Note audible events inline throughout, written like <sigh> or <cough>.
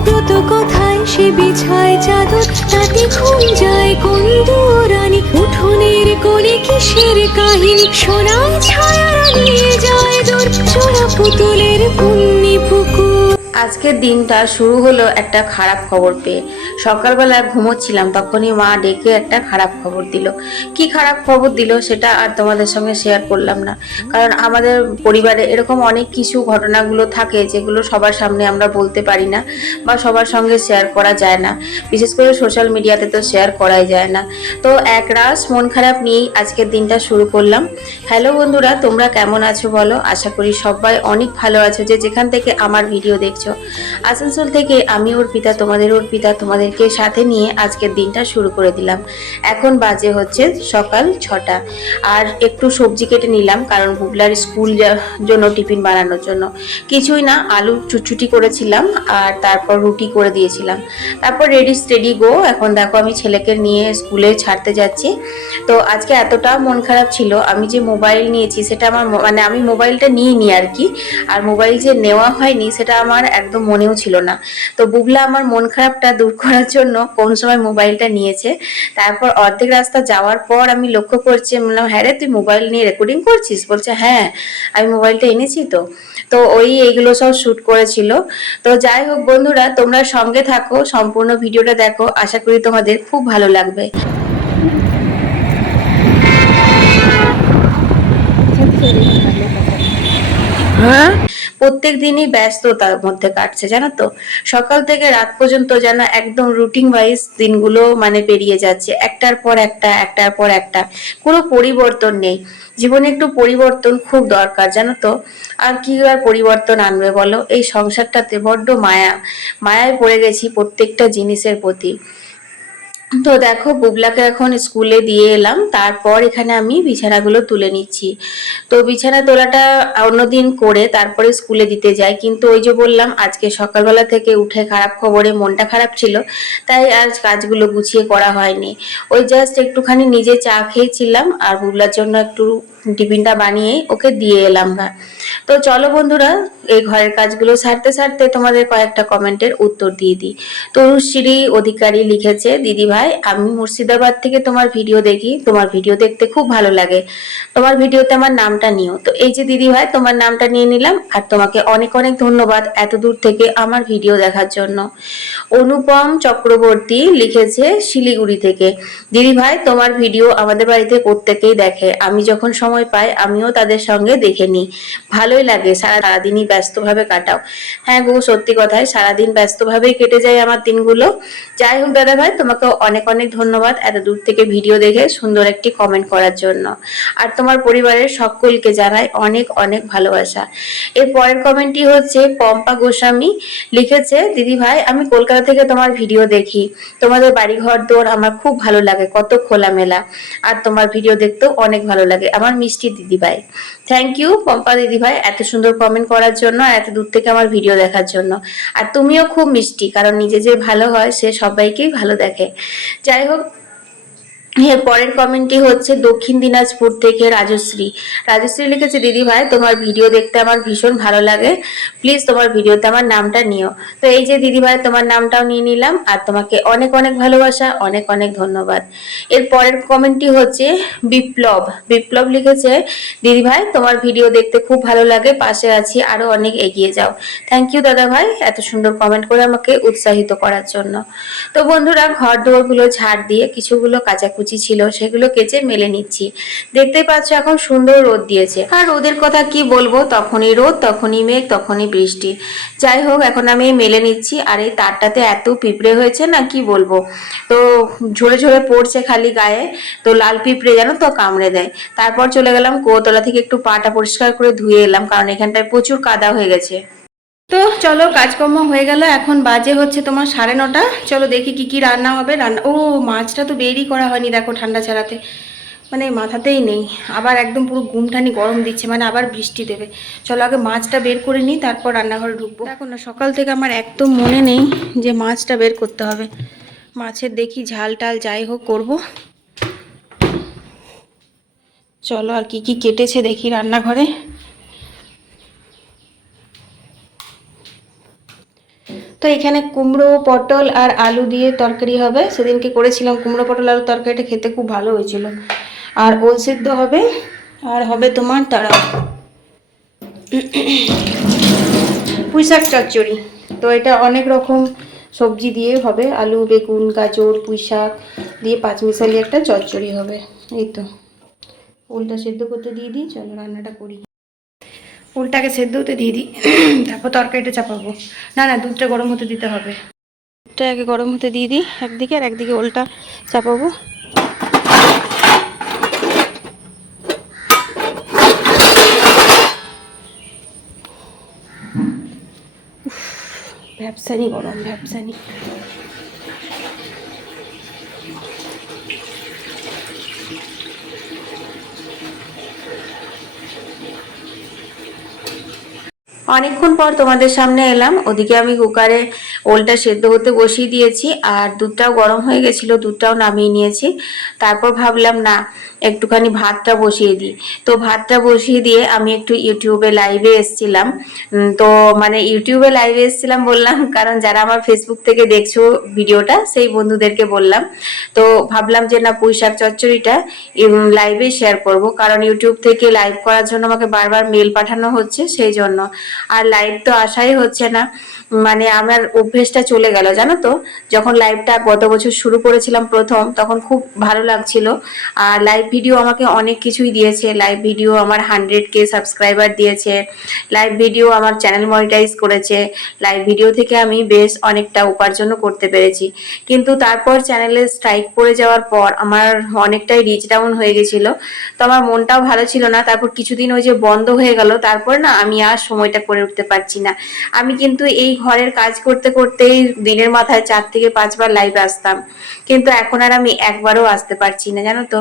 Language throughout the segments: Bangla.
অনুব্রত কথায় সে বিছায় চাদর, তাতে ঘুম যায় কোন রানী, উঠোনের কোণে কিসের কাহিনী? সোনায় ছায়া নিয়ে যায় দূর, চোরা পুতুলের পুণ্যি পুকুর। আজকের দিনটা শুরু হলো একটা খারাপ খবর পেয়ে। সকালবেলা ঘুমোচ্ছিলাম, তখনই মা ডেকে একটা খারাপ খবর দিল। কি খারাপ খবর দিল সেটা আর তোমাদের সঙ্গে শেয়ার করলাম না। কারণ আমাদের পরিবারে এরকম অনেক কিছু ঘটনাগুলো থাকে যেগুলো সবার সামনে আমরা বলতে পারি না বা সবার সঙ্গে শেয়ার করা যায় না। বিশেষ করে সোশ্যাল মিডিয়াতে তো শেয়ার করাই যায় না। তো এক রাস মন খারাপ নিয়েই আজকের দিনটা শুরু করলাম। হ্যালো বন্ধুরা, তোমরা কেমন আছো বলো? আশা করি সবাই অনেক ভালো আছো যে যেখান থেকে আমার ভিডিও দেখছ। আসানসোল থেকে আমি ওর পিতা, তোমাদের ওর পিতা তোমাদেরকে সাথে নিয়ে আজকের দিনটা শুরু করে দিলাম। এখন বাজে হচ্ছে সকাল ছটা। আর একটু সবজি কেটে নিলাম, কারণ বুবলার স্কুল জন্য টিফিন বানানোর জন্য। কিছুই না, আলু চুটচুটি করেছিলাম আর তারপর রুটি করে দিয়েছিলাম। তারপর রেডি স্টেডি গো। এখন দেখো আমি ছেলেকে নিয়ে স্কুলে ছাড়তে যাচ্ছি। তো আজকে এতটা মন খারাপ ছিল, আমি যে মোবাইল নিয়েছি সেটা আমার মানে আমি মোবাইলটা নিইনি আর কি। আর মোবাইল যে নেওয়া হয়নি সেটা আমার একদম মনেও ছিল না। তো বুবলা আমার মন খারাপটা দূর করার জন্য কোন সময় মোবাইলটা নিয়েছে। তারপর অর্ধেক রাস্তা যাওয়ার পর আমি লক্ষ্য করছি বললাম হ্যাঁ রে, তুই মোবাইল নিয়ে রেকর্ডিং করছিস? বলছে হ্যাঁ আমি মোবাইলটা এনেছি তো। তো ওই এইগুলো সব শ্যুট করেছিল। তো যাই হোক বন্ধুরা, তোমরা সঙ্গে থাকো, সম্পূর্ণ ভিডিওটা দেখো। আশা করি তোমাদের খুব ভালো লাগবে। প্রত্যেক দিনই ব্যস্ততার মধ্যে কাটছে, জানো তো? সকাল থেকে রাত পর্যন্ত যেন একদম রুটিন ওয়াইজ দিনগুলো মানে পেরিয়ে যাচ্ছে। একটার পর একটা, একটার পর একটা। কোনো পরিবর্তন নেই। জীবনে একটু পরিবর্তন খুব দরকার, জানো তো? আর কি আর পরিবর্তন আনবে বলো? এই সংসারটাতে বড্ড মায়া। মায়ায় পড়ে গেছি প্রত্যেকটা জিনিসের প্রতি। তো দেখো, বুবলাকে এখন স্কুলে দিয়ে এলাম। তারপর এখানে আমি বিছানাগুলো তুলে নিচ্ছি। তো বিছানা তোলাটা অন্যদিন করে তারপরে স্কুলে দিতে যাই। কিন্তু ওই যে বললাম, আজকে সকালবেলা থেকে উঠে খারাপ খবরে মনটা খারাপ ছিল। তাই আজ কাজগুলো গুছিয়ে করা হয়নি। ওই জাস্ট একটুখানি নিজে চা খেয়েছিলাম আর বুবলার জন্য একটু টিফিনটা বানিয়ে ওকে দিয়ে এলাম গা। তো চলো বন্ধুরা, এই ঘরের কাজগুলো সারতে সারতে তোমাদের কয়েকটা কমেন্টের উত্তর দিয়ে দিই। তরুশ্রী অধিকারী লিখেছে, দিদি ভাই, আমি মুর্শিদাবাদ থেকে তোমার ভিডিও দেখি। তোমার ভিডিও দেখতে খুব ভালো লাগে। তোমার ভিডিওতে আমার নামটা নিও। তো এই যে, দিদি ভাই, তোমার নামটা নিয়ে নিলাম আর তোমাকে অনেক অনেক ধন্যবাদ এত দূর থেকে আমার ভিডিও দেখার জন্য। অনুপম চক্রবর্তী লিখেছে, শিলিগুড়ি থেকে। দিদি ভাই, তোমার ভিডিও আমাদের বাড়িতে প্রত্যেকেই দেখে। আমি যখন সময় পাই আমিও তাদের সঙ্গে দেখে নিই। ভালোই লাগে, সারা সারাদিনই ব্যস্তভাবে কাটাও। হ্যাঁ গো, সত্যি কথাই সারাদিন ব্যস্তভাবেই কেটে যায় আমার দিনগুলো। যাই হোক দাদা ভাই, তোমাকে অনেক অনেক ধন্যবাদ এত দূর থেকে ভিডিও দেখে সুন্দর একটি কমেন্ট করার জন্য। আর তোমার পরিবারের সকলকে জানাই অনেক অনেক ভালোবাসা। এর পরের কমেন্টটি হচ্ছে পম্পা গোস্বামী লিখেছে, দিদি ভাই, আমি কলকাতা থেকে তোমার ভিডিও দেখি। তোমাদের বাড়ি ঘর দৌড় আমার খুব ভালো লাগে, কত খোলামেলা। আর তোমার ভিডিও দেখতেও অনেক ভালো লাগে। আমার মিষ্টি দিদি ভাই থ্যাংক ইউ পম্পা দিদি ভাই এত সুন্দর কমেন্ট করার জন্য এত দূর থেকে আমার ভিডিও দেখার জন্য। আর তুমিও খুব মিষ্টি, কারণ নিজে যে ভালো হয়, সে সবাইকেই ভালো দেখে। যাই হোক এর পরের কমেন্টটি হচ্ছে দক্ষিণ দিনাজপুর থেকে রাজশ্রী। রাজশ্রী লিখেছে, দিদি ভাই, তোমার ভিডিও দেখতে আমার ভীষণ ভালো লাগে। প্লিজ তোমার ভিডিওতে আমার নামটা নিও। তো এই যে, দিদি ভাই, তোমার নামটাও নিয়ে নিলাম আর তোমাকে অনেক অনেক ভালোবাসা, অনেক অনেক ধন্যবাদ। এর পরের কমেন্টটি হচ্ছে বিপ্লব। বিপ্লব লিখেছে, দিদি ভাই, তোমার ভিডিও দেখতে খুব ভালো লাগে। পাশে আছি, আরও অনেক এগিয়ে যাও। থ্যাংক ইউ দাদা ভাই, এত সুন্দর কমেন্ট করে আমাকে উৎসাহিত করার জন্য। তো বন্ধুরা, ঘর দুয়ারগুলো ঝাড় দিয়ে কিছুগুলো কাচাকুচি ছিল, সেগুলো কেচে মেলে নিচ্ছি। দেখতে পাচ্ছ এখন সুন্দর রোদ দিয়েছে। আর রোদের কথা কি বলব? তখনই রোদ, তখনই মেঘ, তখনই বৃষ্টি। যাই হোক, এখন আমি মেলে নিচ্ছি। আর এই তারটাতে এত পিঁপড়ে হয়েছে না, কি বলব? তো ঝরে ঝরে পড়ছে খালি গায়ে। তো লাল পিঁপড়ে যেন তো কামড়ে দেয়। তারপর চলে গেলাম কুয়োতলা থেকে একটু পাটা পরিষ্কার করে ধুয়ে এলাম, কারণ এখানটায় প্রচুর কাদা হয়ে গেছে। তো চলো কাজকর্ম হয়ে গেল, এখন বাজে হচ্ছে তোমার সাড়ে নটা। চলো দেখি কি কি রান্না হবে। রান্না, ও মাছটা তো বেরই করা হয়নি দেখো ঠান্ডা ছাড়াতে। মানে মাথাতেই নেই। আবার একদম পুরো ঘুমঠানি গরম দিচ্ছে মানে আবার বৃষ্টি দেবে। চলো আগে মাছটা বের করে নিই, তারপর রান্নাঘরে ঢুকবো। দেখো না, সকাল থেকে আমার একদম মনে নেই যে মাছটা বের করতে হবে। মাছের দেখি ঝাল টাল যাই হোক করব। চলো আর কি কি কেটেছে দেখি রান্নাঘরে। তো এখানে কুমড়ো, পটল আর আলু দিয়ে তরকারি হবে। সেদিনকে করেছিলাম কুমড়ো, পটল, আলু তরকারিটা খেতে খুব ভালো হয়েছিল। আর ওল সিদ্ধ হবে, আর হবে তোমার তারা পুঁই শাক চচ্চড়ি। তো এটা অনেক রকম সবজি দিয়ে হবে। আলু, বেগুন, গাজর পুঁই শাক দিয়ে পাঁচমিশালি একটা চচ্চড়ি হবে। এই তো। ওলটা সেদ্ধ করতে দিয়ে দিই, চলো রান্নাটা করি। ওলটাকে সেদ্ধ হতে দিয়ে দিই। তারপর তরকারিটা চাপাবো। না না, দুধটা গরম হতে দিতে হবে। দুধটা আগে গরম হতে দিয়ে দিই একদিকে, আর একদিকে ওলটা চাপাবো। ব্যবসানি গরম ব্যবসানি অনেকক্ষণ পর তোমাদের সামনে এলাম। ওদিকে আমি কুকারে ওলটা সেদ্ধ হতে বসিয়ে দিয়েছি আর দুধটাও গরম হয়ে গেছিল, দুধটাও নামিয়ে নিয়েছি। তারপর ভাবলাম, না, একটুখানি ভাতটা বসিয়ে দিই। তো ভাতটা বসিয়ে দিয়ে আমি একটু ইউটিউবে লাইভে এসছিলাম। তো মানে ইউটিউবে লাইভে এসছিলাম বললাম, কারণ যারা আমার ফেসবুক থেকে দেখছ ভিডিওটা, সেই বন্ধুদেরকে বললাম। তো ভাবলাম যে, না, পুঁই শাক চচ্চড়িটা লাইভে শেয়ার করব। কারণ ইউটিউব থেকে লাইভ করার জন্য আমাকে বারবার মেল পাঠানো হচ্ছে, সেই জন্য। আর লাইভ তো আসাই হচ্ছে না। মানে আমার অভ্যেসটা চলে গেল, জানো তো? যখন লাইভটা গত বছর শুরু করেছিলাম প্রথম, তখন খুব ভালো লাগছিল। আর লাইভ ভিডিও আমাকে অনেক কিছুই দিয়েছে। লাইভ ভিডিও আমার হান্ড্রেড কে সাবস্ক্রাইবার দিয়েছে। লাইভ ভিডিও আমার চ্যানেল মনিটাইজ করেছে। লাইভ ভিডিও থেকে আমি বেশ অনেকটা উপার্জনও করতে পেরেছি। কিন্তু তারপর চ্যানেলে স্ট্রাইক পড়ে যাওয়ার পর আমার অনেকটাই রিচ ডাউন হয়ে গেছিল। তো আমার মনটাও ভালো ছিল না। তারপর কিছুদিন ওই যে বন্ধ হয়ে গেল। তারপর না আমি আর সময়টা করে উঠতে পারছি না। আমি কিন্তু এই ঘরের কাজ করতে করতেই দিনের মাথায় চার থেকে পাঁচবার লাইভে আসতাম। কিন্তু এখন আর আমি একবারও আসতে পারছি না, জানো তো?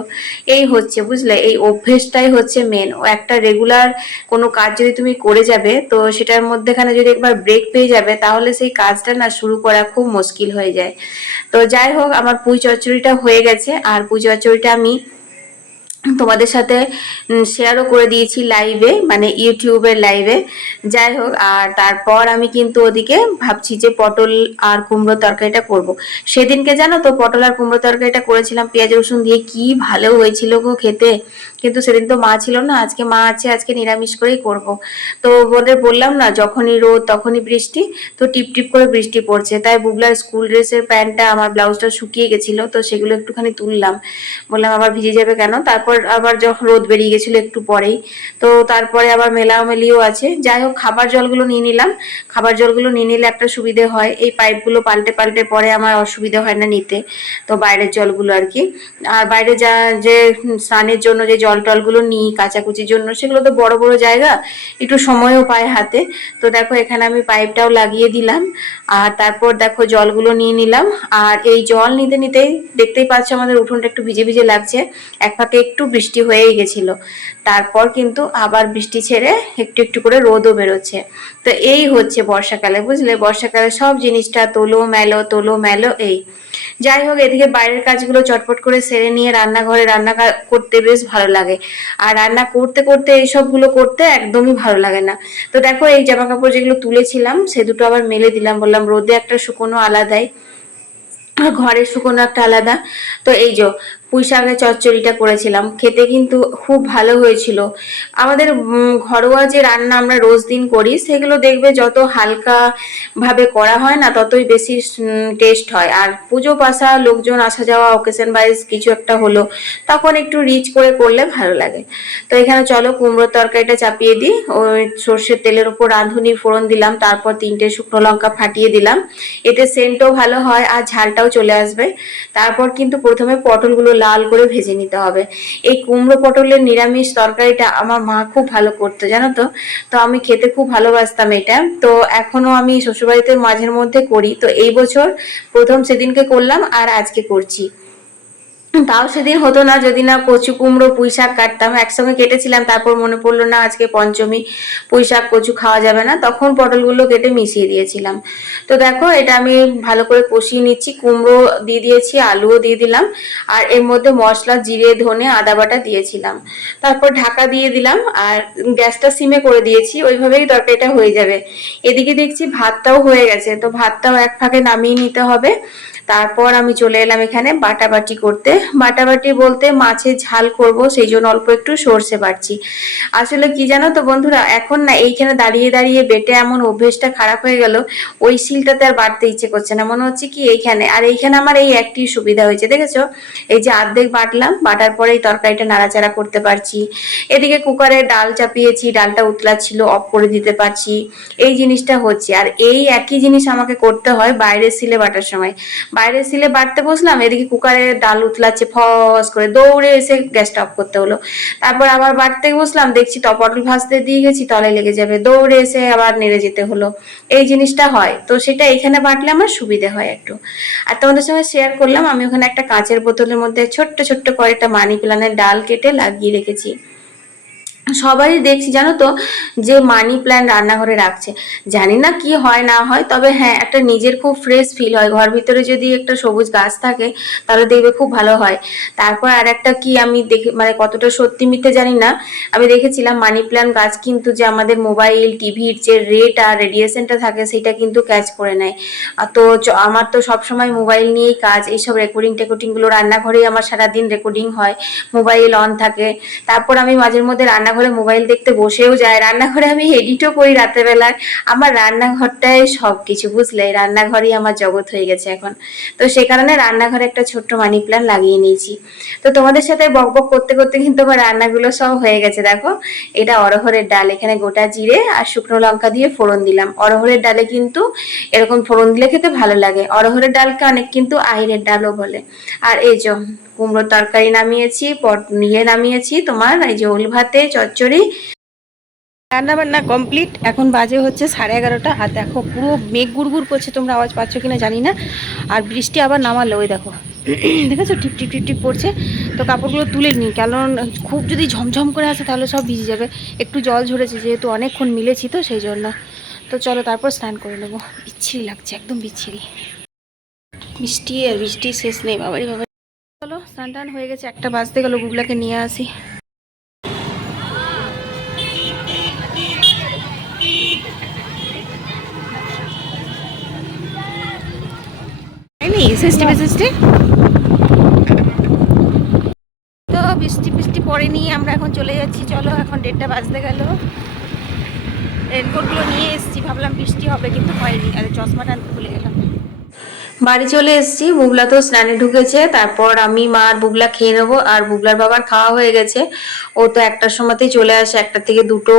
এই হচ্ছে, বুঝলে? এই অভ্যেসটাই হচ্ছে মেন ও একটা রেগুলার কোনো কাজ যদি তুমি করে যাবে, তো সেটার মধ্যেখানে যদি একবার ব্রেক পেয়ে যাবে, তাহলে সেই কাজটা না শুরু করা খুব মুশকিল হয়ে যায়। তো যাই হোক, আমার পুঁই চচ্চড়িটা হয়ে গেছে। আর পুঁই চচ্চড়িটা আমি তোমাদের সাথে শেয়ারও করে দিয়েছি লাইভে মানে ইউটিউবের লাইভে যাই হোক, আর তারপর আমি কিন্তু ওদিকে ভাবছি যে পটল আর কুমড়ো তরকারিটা করব। সেদিনকে জানো তো, পটল আর কুমড়ো তরকারিটা করেছিলাম। পেঁয়াজ রসুন দিয়ে কি ভালো হয়েছিল গো খেতে। কিন্তু সেদিন তো মা ছিল না, আজকে মা আছে, আজকে নিরামিষ করেই করব। তো বলে বললাম না, যখনই রোদ তখনই বৃষ্টি, তো টিপ টিপ করে বৃষ্টি পড়ছে। তাই বুগলার স্কুল ড্রেসের প্যান্টটা, আমার ব্লাউজটা শুকিয়ে গেছিল, তো সেগুলো একটুখানি তুললাম। বললাম, আবার ভিজে যাবে কেন? তারপর আবার যখন রোদ বেরিয়ে গেছিল একটু পরেই, তো তারপরে আবার মেলামেলিও আছে। যাই হোক, খাবার জলগুলো নিয়ে নিলাম। খাবার জলগুলো নিয়ে নিলে একটা সুবিধে হয়, এই পাইপগুলো পাল্টে পাল্টে পরে আমার অসুবিধা হয় না নিতে, তো বাইরের জলগুলো আর কি। আর বাইরে যা যে স্নানের জন্য যে জল টলগুলো নিই, কাচাকুচির জন্য। সেগুলো তো বড় বড় জায়গা, একটু সময়ও পায় হাতে। তো দেখো, এখানে আমি পাইপটাও লাগিয়ে দিলাম। আর তারপর দেখো, জলগুলো নিয়ে নিলাম। আর এই জল নিতে নিতেই দেখতেই পাচ্ছ আমাদের উঠোনটা একটু ভিজে ভিজে লাগছে। এক ফাঁকে একটু বৃষ্টি হয়েই গেছিল। তারপর কিন্তু আবার বৃষ্টি ছেড়ে একটু একটু করে রোদও বেরোচ্ছে। তো এই হচ্ছে বর্ষাকালে, বুঝলে? বর্ষাকালে সব জিনিসটা তোলো, মেলো তোলো, মেলো, এই। যাই হোক, এদিকে বাইরের কাজগুলো চটপট করে সেরে নিয়ে রান্নাঘরে রান্না করতে বেশ ভালো লাগে। আর রান্না করতে করতে এইসবগুলো করতে একদমই ভালো লাগে না। তো দেখো, এই জামা কাপড় যেগুলো তুলেছিলাম, সে দুটো আবার মেলে দিলাম। বললাম, রোদে একটা শুকনো আলাদাই ঘরের শুকনো একটা আলাদা। তো এই যে পুঁই শাকের চচ্চড়িটা করেছিলাম, খেতে কিন্তু খুব ভালো হয়েছিল। আমাদের ঘরোয়া যে রান্না আমরা রোজ দিন করি, সেগুলো দেখবে যত হালকা ভাবে করা হয় না, ততই বেশি টেস্ট হয়। আর পুজো পাশা লোকজন আসা যাওয়া অকেশন ওয়াইজ কিছু একটা হলো, তখন একটু রিচ করে করলে ভালো লাগে। তো এখানে চলো কুমড়োর তরকারিটা চাপিয়ে দিই। ওই সর্ষের তেলের উপর রাঁধুনি ফোড়ন দিলাম, তারপর তিনটে শুকনো লঙ্কা ফাটিয়ে দিলাম। এতে সেন্টও ভালো হয় আর ঝালটাও চলে আসবে। তারপর কিন্তু প্রথমে পটলগুলো লাল করে ভেজে নিতে হবে। এই কুমড়ো পটলের নিরামিষ তরকারিটা আমার মা খুব ভালো করতো, জানো তো? তো আমি খেতে খুব ভালোবাসতাম এটা। তো এখনও আমি শ্বশুরবাড়িতে মাঝের মধ্যে করি। তো এই বছর প্রথম সেদিনকে করলাম আর আজকে করছি। তাও সেদিন হতো না, যদি না কচু কুমড়ো পুঁই শাক কাটতাম। একসঙ্গে কেটেছিলাম, তারপর মনে পড়ল, না, আজকে পঞ্চমী পুঁই শাক কচু খাওয়া যাবে না। তখন পটলগুলো কেটে মিশিয়ে দিয়েছিলাম। তো দেখো, এটা আমি ভালো করে কষিয়ে নিচ্ছি। কুমড়ো দিয়ে দিয়েছি, আলুও দিয়ে দিলাম, আর এর মধ্যে মশলা, জিরে, ধনে, আদা বাটা দিয়েছিলাম। তারপর ঢাকা দিয়ে দিলাম, আর গ্যাসটা সিমে করে দিয়েছি, ওইভাবেই তরকারিটা হয়ে যাবে। এদিকে দেখছি ভাতটাও হয়ে গেছে, তো ভাতটাও এক ফাঁকে নামিয়ে নিতে হবে। তারপর আমি চলে এলাম এখানে বাটাবাটি করতে। বাটাবাটি বলতে মাছের ঝাল করব, সেই জন্য অল্প একটু সর্ষে বাড়ছি আসলে কি জানো তো বন্ধুরা, এখন না এইখানে দাঁড়িয়ে দাঁড়িয়ে বেটে এমন অভ্যেসটা খারাপ হয়ে গেল, ওই শিলটাতে আর বাটতে ইচ্ছে করছে না। মনে হচ্ছে কি এইখানে, আর এইখানে আমার এই একটি সুবিধা হয়েছে, দেখেছ? এই যে আর্ধেক বাটলাম, বাটার পরে এই তরকারিটা নাড়াচাড়া করতে পারছি। এদিকে কুকারে ডাল চাপিয়েছি, ডালটা উতলাচ্ছিল অফ করে দিতে পারছি। এই জিনিসটা হচ্ছে, আর এই একই জিনিস আমাকে করতে হয় বাইরের সিলে বাটার সময়। বাইরে সিলে বাটতে বসলাম, এদিকে কুকারে ডাল উতলাচ্ছে, ফস করে দৌড়ে এসে গ্যাসটা অফ করতে হলো। তারপর আবার বাটতে বসলাম, দেখছি তো পটল ভাজতে দিয়ে গেছি, তলায় লেগে যাবে, দৌড়ে এসে আবার নেড়ে যেতে হলো। এই জিনিসটা হয়, তো সেটা এখানে বাটলে আমার সুবিধে হয় একটু। আর তোমাদের সঙ্গে শেয়ার করলাম, আমি ওখানে একটা কাঁচের বোতলের মধ্যে ছোট্ট ছোট্ট কয়েকটা মানি প্লান্টের ডাল কেটে লাগিয়ে রেখেছি। সবারই দেখছি, জানো তো, যে মানি প্ল্যান্ট রান্নাঘরে রাখছে। জানি না কি হয়, না হয়, তবে হ্যাঁ একটা নিজের খুব ফ্রেশ ফিল হয়। ঘর ভিতরে যদি একটা সবুজ গাছ থাকে, তাহলে দেখবে খুব ভালো হয়। তারপর আর একটা কি আমি দেখে মানে কতটা সত্যি মিথ্যে জানি না। আমি দেখেছিলাম মানি প্ল্যান্ট গাছ কিন্তু যে আমাদের মোবাইল টিভির যে রেট আর রেডিয়েশনটা থাকে, সেটা কিন্তু ক্যাচ করে নেয়। তো আমার তো সবসময় মোবাইল নিয়েই কাজ। এইসব রেকর্ডিং টেকর্ডিংগুলো রান্নাঘরেই আমার সারাদিন রেকর্ডিং হয়। মোবাইল অন থাকে। তারপর আমি মাঝের মধ্যে রান্নাঘরে মোবাইল দেখতে বসেও যায়। রান্নাঘরে আমি এডিটও করি রাতের বেলায় আমার রান্নাঘরটাই সব কিছু বুঝলে রান্নাঘরই আমার জগৎ হয়ে গেছে এখন। তো সে কারণে রান্নাঘরে একটা ছোট্ট মানি প্ল্যান লাগিয়ে নিয়েছি। তো তোমাদের সাথে বক বক করতে করতে কিন্তু আমার রান্নাগুলো সব হয়ে গেছে, দেখো। এটা অরহরের ডাল, এখানে গোটা জিরে আর শুকনো লঙ্কা দিয়ে ফোড়ন দিলাম। অরহরের ডালে কিন্তু এরকম ফোড়ন দিলে খেতে ভালো লাগে। অরহরের ডালকে অনেক কিন্তু আহিরের ডালও বলে। আর এই যে কুমড়োর তরকারি নামিয়েছি, পট নিয়ে নামিয়েছি, তোমার এই যে ওল ভাতে, চচ্চড়ি। রান্না বান্না কমপ্লিট, এখন বাজে হচ্ছে সাড়ে এগারোটা, আর দেখো পুরো মেঘ গুড়গুড় করছে, তোমরা আওয়াজ পাচ্ছ কিনা জানি না, আর বৃষ্টি আবার নামালো, ওই দেখো। <clears throat> দেখেছ? টিপ টিপ টিপ টিপ পড়ছে, তো কাপড়গুলো তুলে নিই, কারণ খুব যদি ঝমঝম করে আসে তাহলে সব ভিজে যাবে, একটু জল ঝরেছে যেহেতু অনেকক্ষণ মিলেছি তো, সেই জন্য। তো চলো তারপর স্নান করে নেব, বিচ্ছিরি লাগছে, একদম বিচ্ছিরি। বৃষ্টি আর বৃষ্টির শেষ নেই, বাবারি বাবা স্নান টান হয়ে গেছে একটা বাজতে গেল গুগলাকে নিয়ে আসি। তো বৃষ্টি বৃষ্টি পড়েনি আমরা এখন চলে যাচ্ছি চলো এখন দেড়টা বাজতে গেল। রেনকোটগুলো নিয়ে এসেছি ভাবলাম বৃষ্টি হবে কিন্তু হয়নি আর চশমাটা আনতে ভুলে গেলাম। বাড়ি চলে এসেছি বুগলা তো স্নানে ঢুকেছে, তারপর আমি, মা আর বুবলা খেয়ে নেব, আর বুগলার বাবার খাওয়া হয়ে গেছে। ও তো একটার সময়তেই চলে আসে একটা থেকে দুটো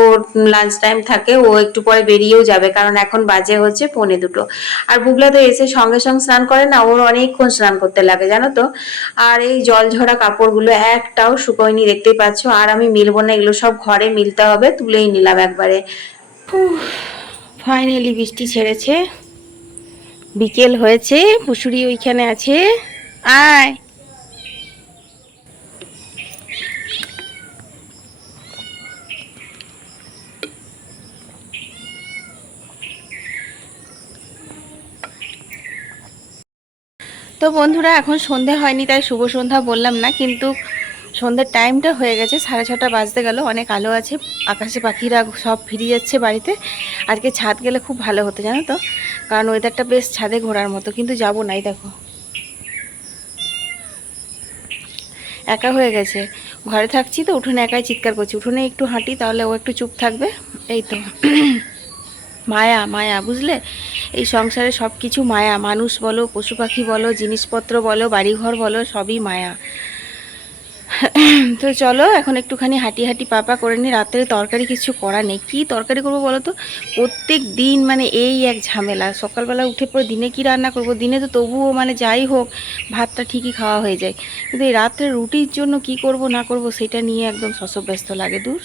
লাঞ্চ টাইম থাকে, ও একটু পরে বেরিয়েও যাবে, কারণ এখন বাজে হচ্ছে পৌনে দুটো। আর বুগলা তো এসে সঙ্গে সঙ্গে স্নান করে না, ওর অনেকক্ষণ স্নান করতে লাগে, জানো তো? আর এই জল ঝরা কাপড়গুলো একটাও শুকোয়নি, দেখতেই পাচ্ছ? আর আমি মিলবো না, এগুলো সব ঘরে মিলতে হবে, তুলেই নিলাম একবারে। ফাইনালি বৃষ্টি ছেড়েছে। বিকেল হয়েছে, পুশুরি ওইখানে আছে। আয়। তো বন্ধুরা, এখন সন্ধে হয়নি, তাই শুভ সন্ধ্যা বললাম না, কিন্তু সন্ধ্যের টাইমটা হয়ে গেছে, সাড়ে ছটা বাজতে গেল, অনেক আলো আছে, আকাশে পাখিরা সব ফিরে যাচ্ছে বাড়িতে। আজকে ছাদ গেলে খুব ভালো হতো, জানো তো? কারণ ওয়েদারটা বেশ ছাদে ঘোরার মতো, কিন্তু যাব নাই দেখো। একা হয়ে গেছে। ঘরে থাকছি তো, উঠোনে একাই চিৎকার করছি। উঠোনে একটু হাঁটি, তাহলে ও একটু চুপ থাকবে। এই তো। মায়া মায়া, বুঝলে? এই সংসারে সব কিছু মায়া। মানুষ বলো, পশু পাখি বলো, জিনিসপত্র বলো, বাড়িঘর বলো, সবই মায়া। তো চলো, এখন একটুখানি হাঁটি হাঁটি পাপা করে নিই রাত্রে তরকারি কিছু করা নেই। কী তরকারি করব বলো তো? প্রত্যেক দিন মানে এই এক ঝামেলা। সকালবেলা উঠে পরে দিনে কি রান্না করব? দিনে তো তবুও মানে যাই হোক, ভাতটা ঠিকই খাওয়া হয়ে যায়। কিন্তু এই রাত্রে রুটির জন্য কি করব, না করব, সেটা নিয়ে একদম শশব্যস্ত লাগে দূর।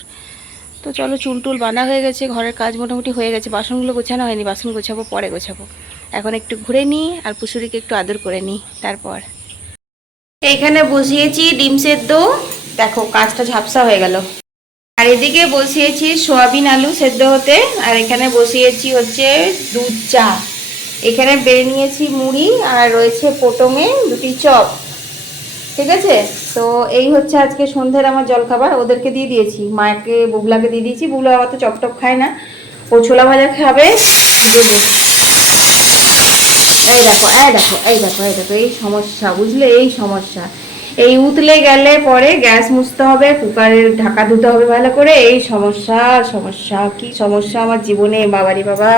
তো চলো, চুল টুল বাঁধা হয়ে গেছে। ঘরের কাজ মোটামুটি হয়ে গেছে। বাসনগুলো গোছানো হয়নি। বাসন গোছাবো, পরে গোছাবো। এখন একটু ঘুরে নিই আর পুষুরিকে একটু আদর করে নিই। তারপর। এইখানে বসিয়েছি ডিম সেদ্ধ। দেখো, কাজটা ঝাপসা হয়ে গেল। আর এদিকে বসিয়েছি সোয়াবিন আলু সেদ্ধ হতে। আর এখানে বসিয়েছি হচ্ছে দুধ চা। এখানে বেড়ে নিয়েছি মুড়ি আর রয়েছে পোটমে দুটি চপ। ঠিক আছে? তো এই হচ্ছে আজকে সন্ধ্যের আমার জলখাবার। ওদেরকে দিয়ে দিয়েছি। মাকে বুবলাকে দিয়ে দিয়েছি। বুবলা আবার তো চপ টপ খায় না। ও ছোলা ভাজা খাবে। দেবো। এই দেখো এই দেখো এই দেখো এই দেখো, এই সমস্যা, বুঝলে? এই সমস্যা। এই উতলে গেলে পরে গ্যাস মুছতে হবে, কুকারের ঢাকা ধুতে হবে ভালো করে। এই সমস্যা সমস্যা, কি সমস্যা আমার জীবনে, বাবারি বাবা।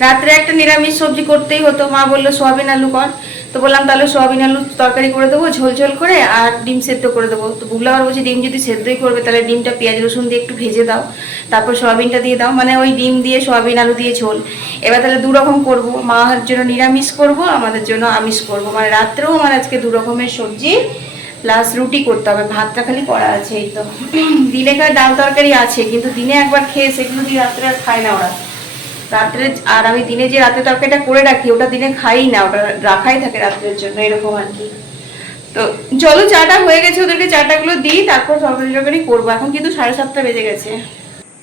রাত্রে একটা নিরামিষ সবজি করতেই হতো, মা বলল, সোয়াবিন আলু কর। তো বললাম, তাহলে সোয়াবিন, আলু তরকারি করে দেবো, ঝোল ঝোল করে, আর ডিম সেদ্ধ করে দেবো। তো বুবলা আবার বলছে, ডিম যদি সেদ্ধই করবে, তাহলে ডিমটা পেঁয়াজ, রসুন দিয়ে একটু ভেজে দাও, তারপর সোয়াবিনটা দিয়ে দাও। মানে ওই ডিম দিয়ে সোয়াবিন, আলু দিয়ে ঝোল। এবার তাহলে দু রকম করব মার জন্য নিরামিষ করব, আমাদের জন্য আমিষ করব। মানে রাত্রেও আমার আজকে দু রকমের সবজি প্লাস রুটি করতে হবে। ভাতটা খালি করা আছে, এই তো। দিনে খায় ডাল তরকারি আছে, কিন্তু দিনে একবার খেয়ে সেগুলো দিয়ে রাত্রে আর খায় না ওরা। রাত্রে আর আমি দিনে যে রাতে তরকারিটা করে রাখি, ওটা দিনে খাই না, ওটা রাখাই থাকে রাত্রের জন্য, এরকম আর কি। তো চলো, চাটা হয়ে গেছে, ওদেরকে চাটাগুলো দিই, তারপর তরকারি টরকারি করব। এখন কিন্তু সাড়ে সাতটা বেজে গেছে।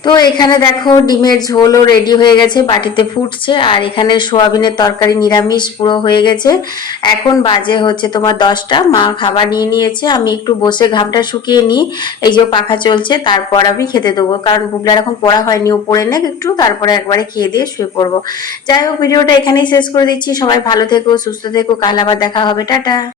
তো এখানে দেখো ডিমের ঝোলও রেডি হয়ে গেছে, বাটিতে ফুটছে, আর এখানে সোয়াবিনের তরকারি নিরামিষ পুরো হয়ে গেছে। এখন বাজে হচ্ছে তোমার দশটা, মা খাবার নিয়ে নিয়েছে, আমি একটু বসে ঘামটা শুকিয়ে নিই, এই যে পাখা চলছে, তারপর আমি খেতে দেবো, কারণ বুবলার এখন পড়া হয়নি, ও পড়ে নেক একটু, তারপরে একবারে খেয়ে দিয়ে শুয়ে পড়ব। যাই হোক, ভিডিওটা এখানেই শেষ করে দিচ্ছি, সবাই ভালো থেকো, সুস্থ থেকো, কাল আবার দেখা হবে, টাটা।